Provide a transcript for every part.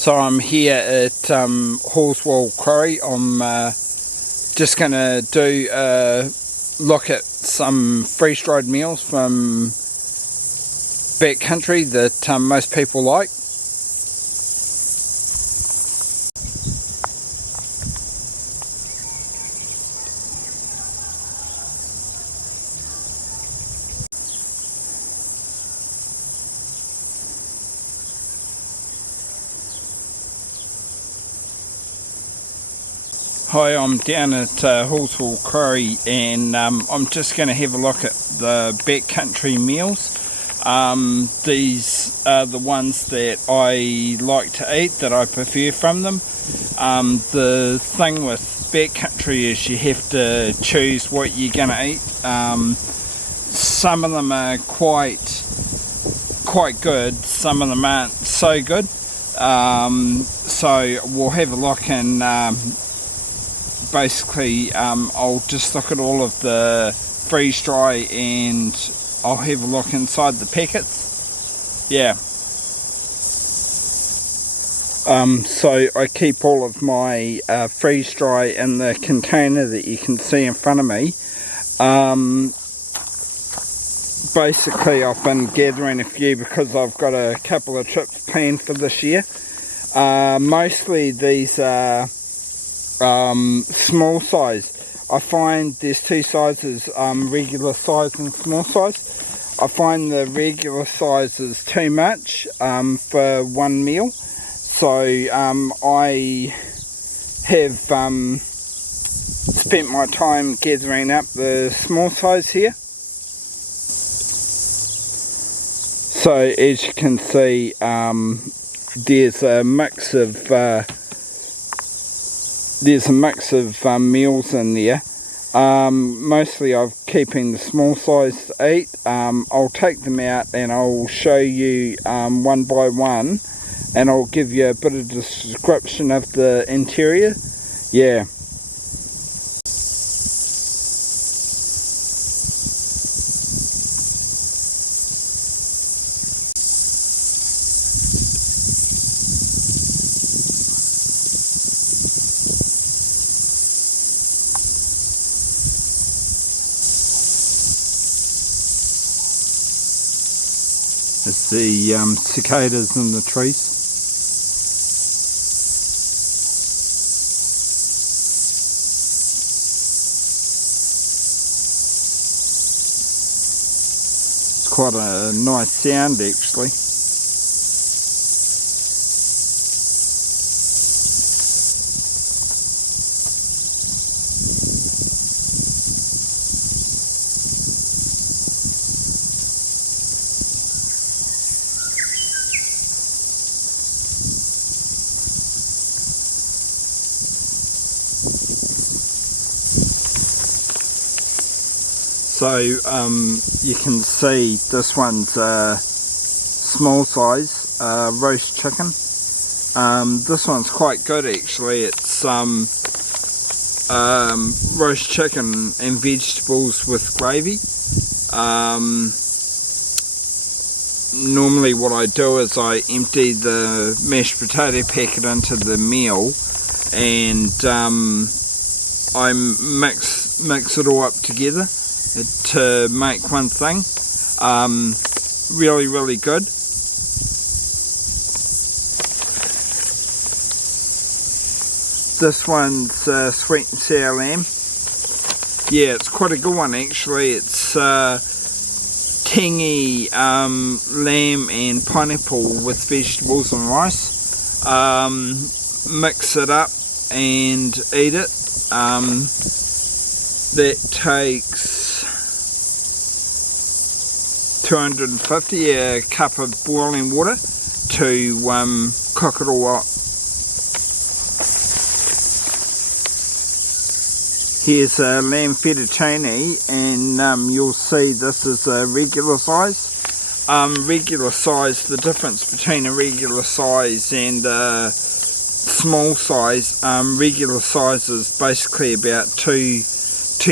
So I'm here at Horswell Quarry. I'm just going to do a look at some freeze-dried meals from Backcountry that most people like. Hi, I'm down at Horswell Quarry, and I'm just going to have a look at the Backcountry meals. These are the ones that I like to eat, that I prefer from them. The thing with Backcountry is you have to choose what you're going to eat. Some of them are quite good, some of them aren't so good. So we'll have a look, and basically I'll just look at all of the freeze dry and I'll have a look inside the packets. Yeah. So I keep all of my freeze dry in the container that you can see in front of me. Basically I've been gathering a few because I've got a couple of trips planned for this year. Mostly these are small size. I find there's two sizes, regular size and small size. I find the regular size is too much for one meal, so I have spent my time gathering up the small size here. So as you can see, there's a mix of meals in there. Mostly I'm keeping the small size to eat. I'll take them out and I'll show you one by one, and I'll give you a bit of description of the interior. Yeah. It's the cicadas in the trees. It's quite a nice sound actually. So you can see this one's small size roast chicken. This one's quite good actually. It's roast chicken and vegetables with gravy. Normally what I do is I empty the mashed potato packet into the meal, and I mix it all up together to make one thing. Really good. This one's sweet and sour lamb. Yeah, it's quite a good one actually. It's tangy lamb and pineapple with vegetables and rice. Mix it up and eat it. That takes 250, a cup of boiling water to cook it all up. Here's a lamb fettuccine, and you'll see this is a regular size. Regular size, the difference between a regular size and a small size, regular size is basically about two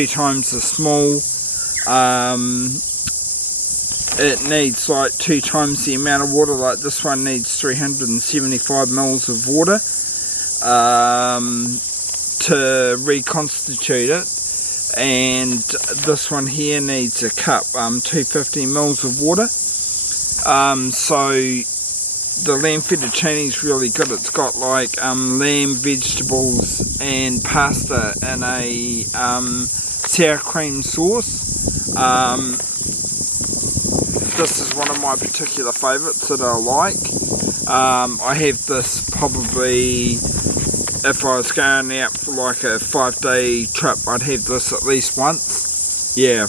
times as small. it needs like 2 times the amount of water. Like this one needs 375 mils of water to reconstitute it, and this one here needs a cup, 250 mils of water. So the lamb fettuccine is really good. It's got like lamb, vegetables and pasta in a sour cream sauce. This is one of my particular favourites that I like. I have this probably, if I was going out for like a 5-day trip, I'd have this at least once. Yeah.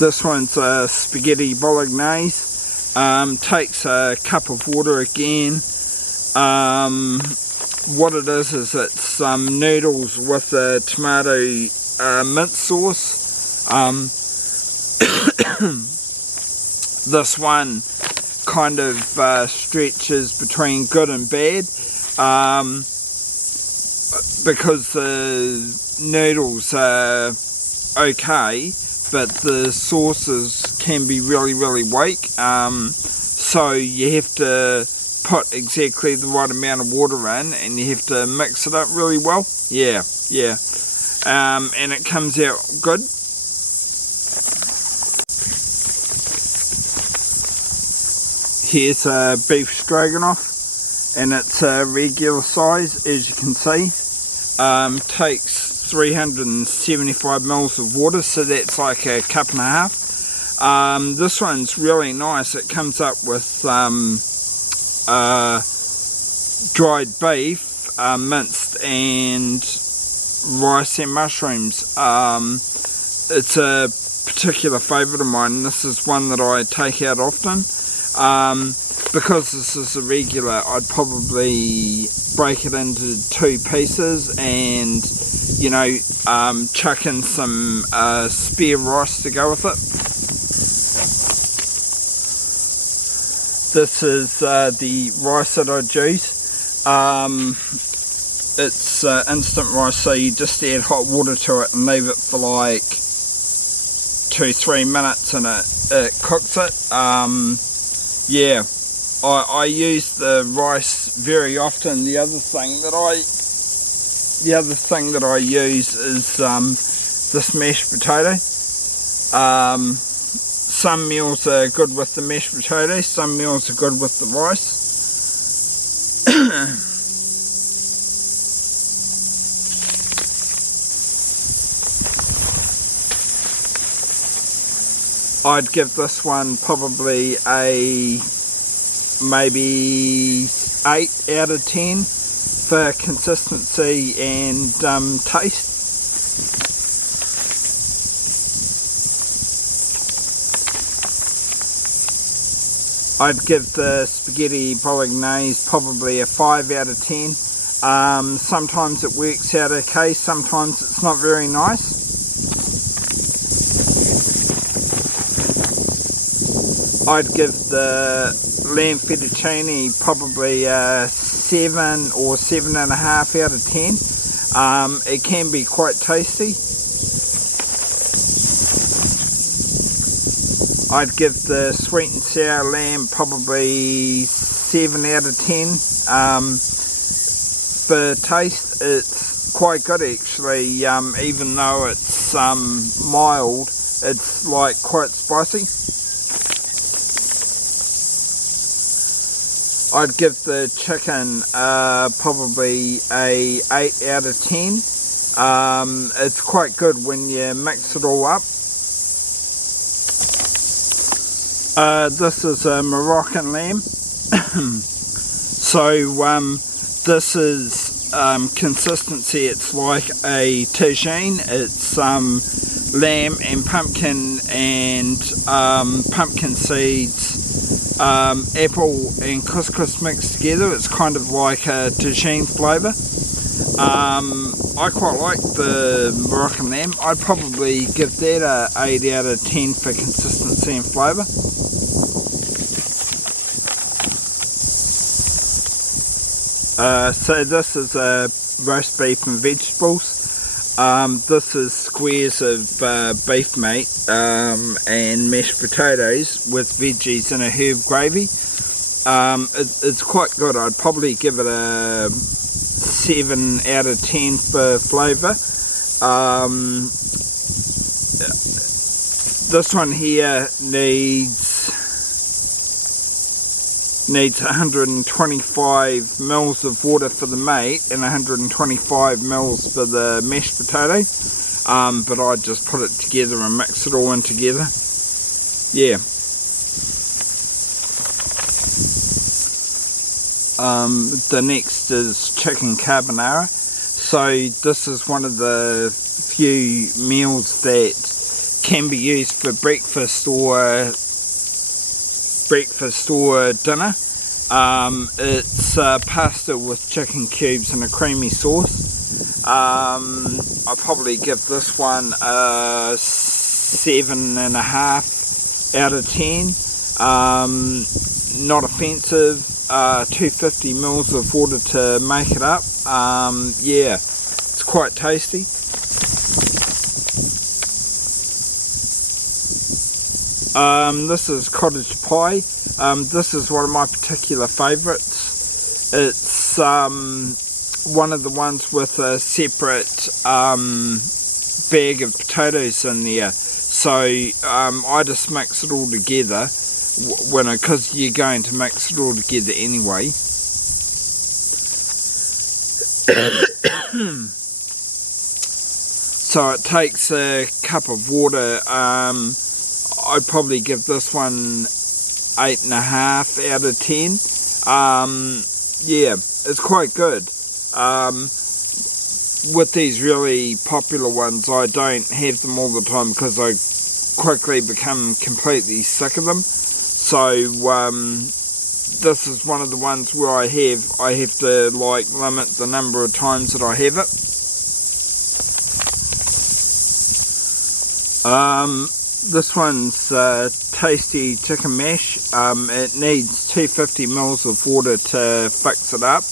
This one's a spaghetti bolognese. Takes a cup of water again. What it is it's noodles with a tomato mint sauce. This one kind of stretches between good and bad, because the noodles are okay, but the sauces can be really weak, so you have to put exactly the right amount of water in, and you have to mix it up really well. Yeah. And it comes out good. Here's a beef stroganoff, and it's a regular size, as you can see. Takes 375 mils of water, so that's like a cup and a half. This one's really nice. It comes up with dried beef, minced, and rice and mushrooms. It's a particular favourite of mine. This is one that I take out often. Because this is a regular, I'd probably break it into 2 pieces and, you know, chuck in some spare rice to go with it. This is the rice that I'd use. It's instant rice, so you just add hot water to it and leave it for like 2-3 minutes and it cooks it. Yeah, I use the rice very often. The other thing that I use is this mashed potato. Some meals are good with the mashed potato, some meals are good with the rice. I'd give this one probably a maybe 8 out of 10 for consistency and taste. I'd give the spaghetti bolognese probably a 5 out of 10. Sometimes it works out okay, sometimes it's not very nice. I'd give the lamb fettuccine probably a 7 or 7.5 out of 10. It can be quite tasty. I'd give the sweet and sour lamb probably 7 out of 10. For taste, it's quite good actually, even though it's mild, it's like quite spicy. I'd give the chicken probably a 8 out of 10. It's quite good when you mix it all up. This is a Moroccan lamb. So this is consistency, it's like a tagine. It's lamb and pumpkin seeds, apple and couscous mixed together. It's kind of like a tagine flavour. I quite like the Moroccan lamb. I'd probably give that a 8 out of 10 for consistency and flavour. So this is a roast beef and vegetables. This is squares of beef meat and mashed potatoes with veggies and a herb gravy. It's quite good. I'd probably give it a 7 out of 10 for flavour. This one here needs 125 mils of water for the meat and 125 mils for the mashed potato, but I just put it together and mix it all in together. Yeah. The next is chicken carbonara. So this is one of the few meals that can be used for breakfast or dinner. It's pasta with chicken cubes and a creamy sauce. I probably give this one a 7.5 out of 10. Not offensive. 250 mils of water to make it up. Yeah, it's quite tasty. This is cottage pie. This is one of my particular favourites. It's one of the ones with a separate bag of potatoes in there. So I just mix it all together because you're going to mix it all together anyway. So it takes a cup of water. I'd probably give this one 8.5 out of 10. Yeah, it's quite good. With these really popular ones, I don't have them all the time because I quickly become completely sick of them. So this is one of the ones where I have to like limit the number of times that I have it. This one's tasty chicken mash. It needs 250 mils of water to fix it up.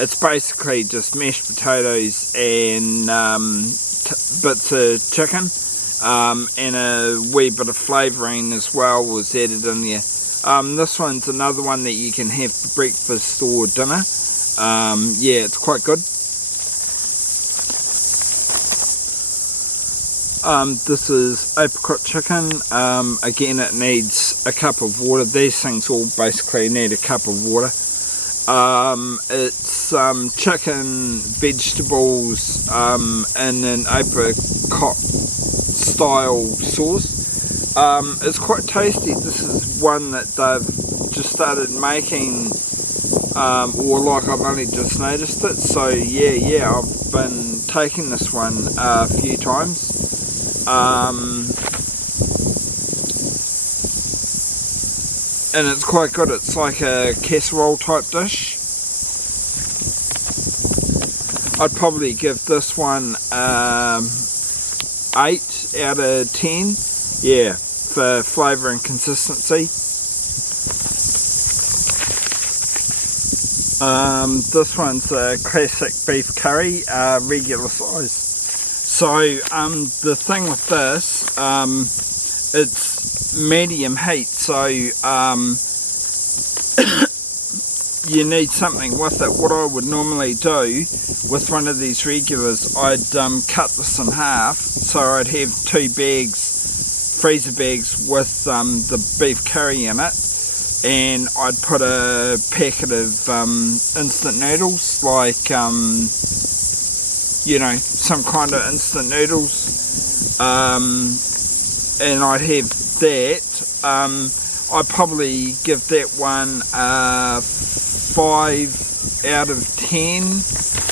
It's basically just mashed potatoes and bits of chicken, and a wee bit of flavouring as well was added in there. This one's another one that you can have for breakfast or dinner. Yeah, it's quite good. This is apricot chicken. Again, it needs a cup of water. These things all basically need a cup of water. It's chicken, vegetables, and an apricot style sauce. It's quite tasty. This is one that they've just started making, or like I've only just noticed it. So yeah, I've been taking this one a few times. And it's quite good. It's like a casserole type dish. I'd probably give this one 8 out of 10. Yeah, for flavour and consistency. This one's a classic beef curry, regular size. So the thing with this, it's medium heat, so you need something with it. What I would normally do with one of these regulars, I'd cut this in half, so I'd have 2 bags, freezer bags with the beef curry in it, and I'd put a packet of instant noodles, like you know, some kind of instant noodles, and I'd have that. I'd probably give that one 5 out of 10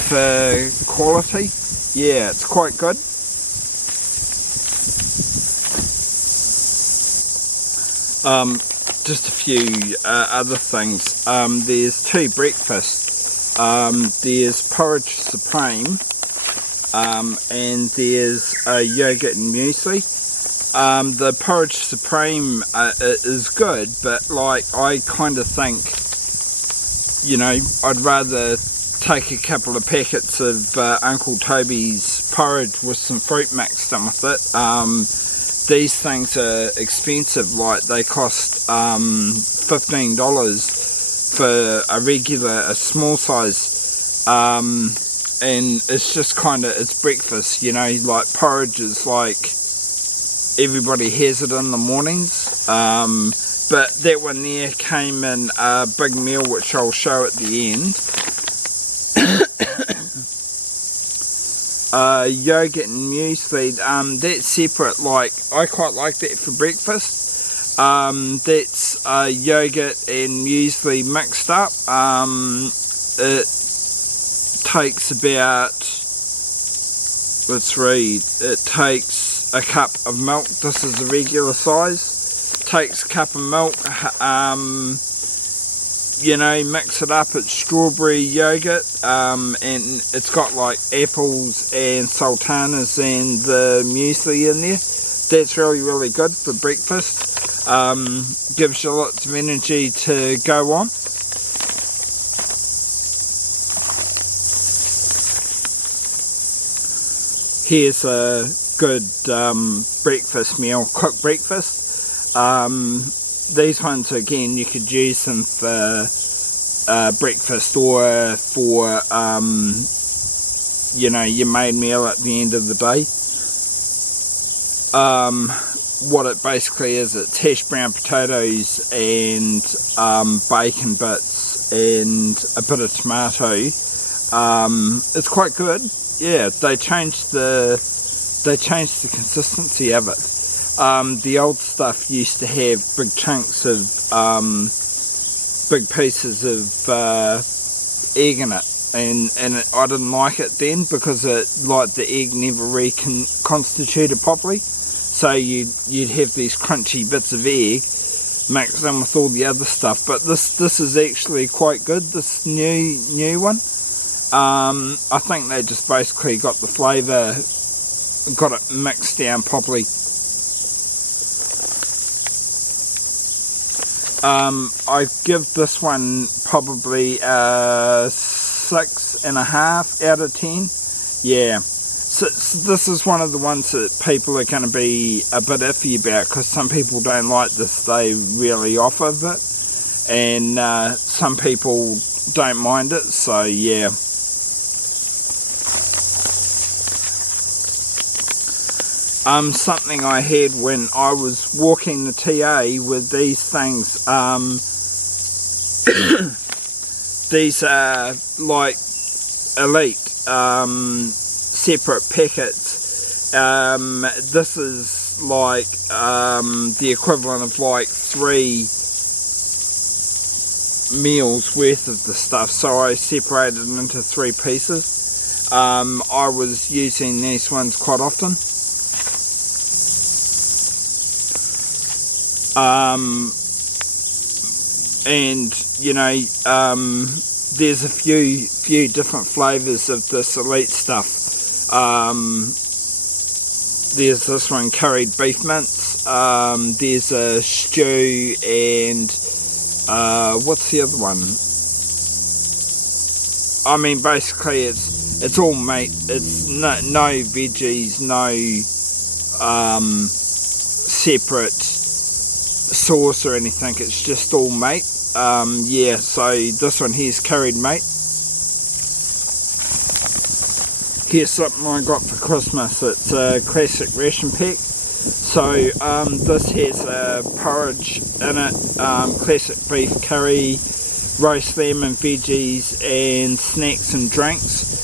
for quality. Yeah, it's quite good. Just a few other things. There's 2 breakfasts. There's porridge supreme, and there's yogurt and muesli. The porridge supreme is good, but like I kind of think, you know, I'd rather take a couple of packets of Uncle Toby's porridge with some fruit mixed in with it. These things are expensive, like they cost $15 for a small size, and it's just it's breakfast, you know, like porridge is like everybody has it in the mornings, but that one there came in a big meal which I'll show at the end. Yogurt and muesli, that's separate. Like, I quite like that for breakfast. That's yogurt and muesli mixed up. It takes about, let's read, it takes a cup of milk. This is a regular size. Takes a cup of milk, you know, mix it up. It's strawberry yogurt, and it's got like apples and sultanas and the muesli in there. That's really, really good for breakfast. Gives you lots of energy to go on. Here's a good breakfast meal, cooked breakfast. These ones, again, you could use them for breakfast or for, you know, your main meal at the end of the day. What it basically is, it's hash brown potatoes and bacon bits and a bit of tomato. It's quite good. Yeah, they changed the consistency of it. The old stuff used to have big chunks of, big pieces of egg in it, and I didn't like it then because the egg never reconstituted properly. So you'd have these crunchy bits of egg mixed in with all the other stuff. But this is actually quite good. This new one. I think they just basically got the flavour, got it mixed down properly. I give this one probably a 6.5 out of 10. Yeah, so this is one of the ones that people are going to be a bit iffy about, because some people don't like this, they really off of it, and some people don't mind it, so yeah. Something I had when I was walking the TA with these things. These are like elite, separate packets. This is like the equivalent of like 3 meals worth of the stuff, so I separated it into 3 pieces. I was using these ones quite often. And you know, there's a few different flavours of this elite stuff. There's this one, curried beef mince. There's a stew, and what's the other one? I mean, basically it's all meat. It's no veggies, no separate sauce or anything. It's just all meat. Yeah, so this one here's curried meat. Here's something I got for Christmas. It's a classic ration pack. So this has porridge in it, classic beef curry, roast lamb and veggies, and snacks and drinks.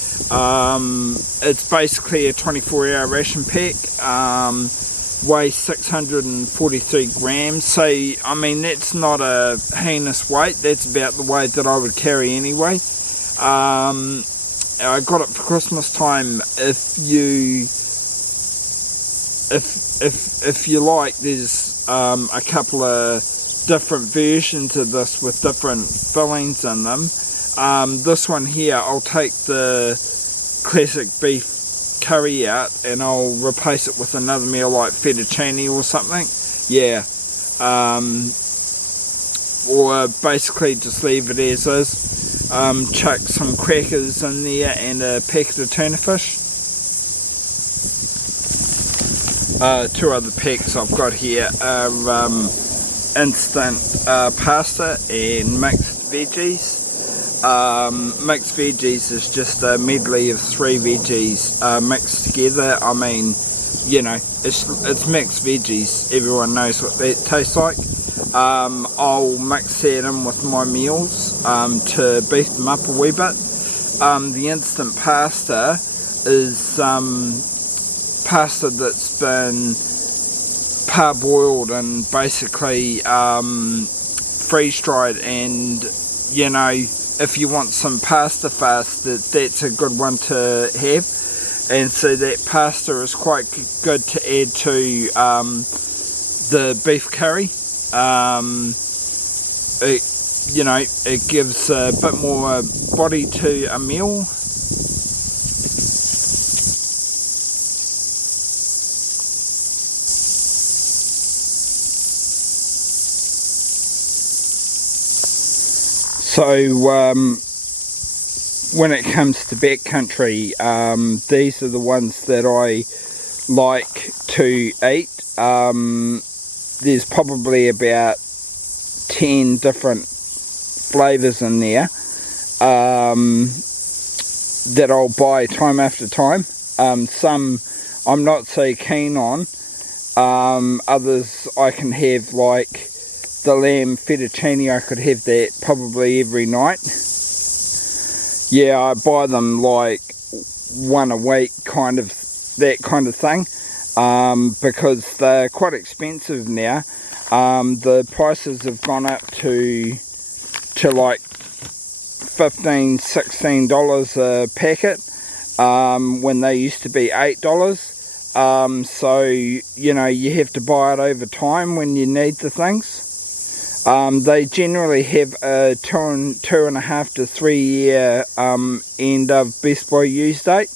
It's basically a 24-hour ration pack. Weighs 643 grams, so I mean that's not a heinous weight. That's about the weight that I would carry anyway. I got it for Christmas time. If you like, there's a couple of different versions of this with different fillings in them. This one here, I'll take the classic beef curry out and I'll replace it with another meal like fettuccine or something. Yeah. Or basically just leave it as is. chuck some crackers in there and a packet of tuna fish. Two other packs I've got here are instant pasta and mixed veggies. Mixed veggies is just a medley of 3 veggies mixed together. I mean, you know, it's mixed veggies. Everyone knows what that tastes like. I'll mix that in with my meals to beef them up a wee bit. The instant pasta is pasta that's been parboiled and basically freeze dried, and you know, if you want some pasta fast, that's a good one to have. And so that pasta is quite good to add to the beef curry. You know, it gives a bit more body to a meal. So when it comes to backcountry, these are the ones that I like to eat. There's probably about 10 different flavours in there that I'll buy time after time. Some I'm not so keen on. Others I can have, like the lamb fettuccine. I could have that probably every night. Yeah, I buy them like one a week, kind of that kind of thing, because they're quite expensive now. The prices have gone up to like $15-16 a packet, when they used to be $8. So you know, you have to buy it over time when you need the things. They generally have a 2.5 to 3 year end of best by use date.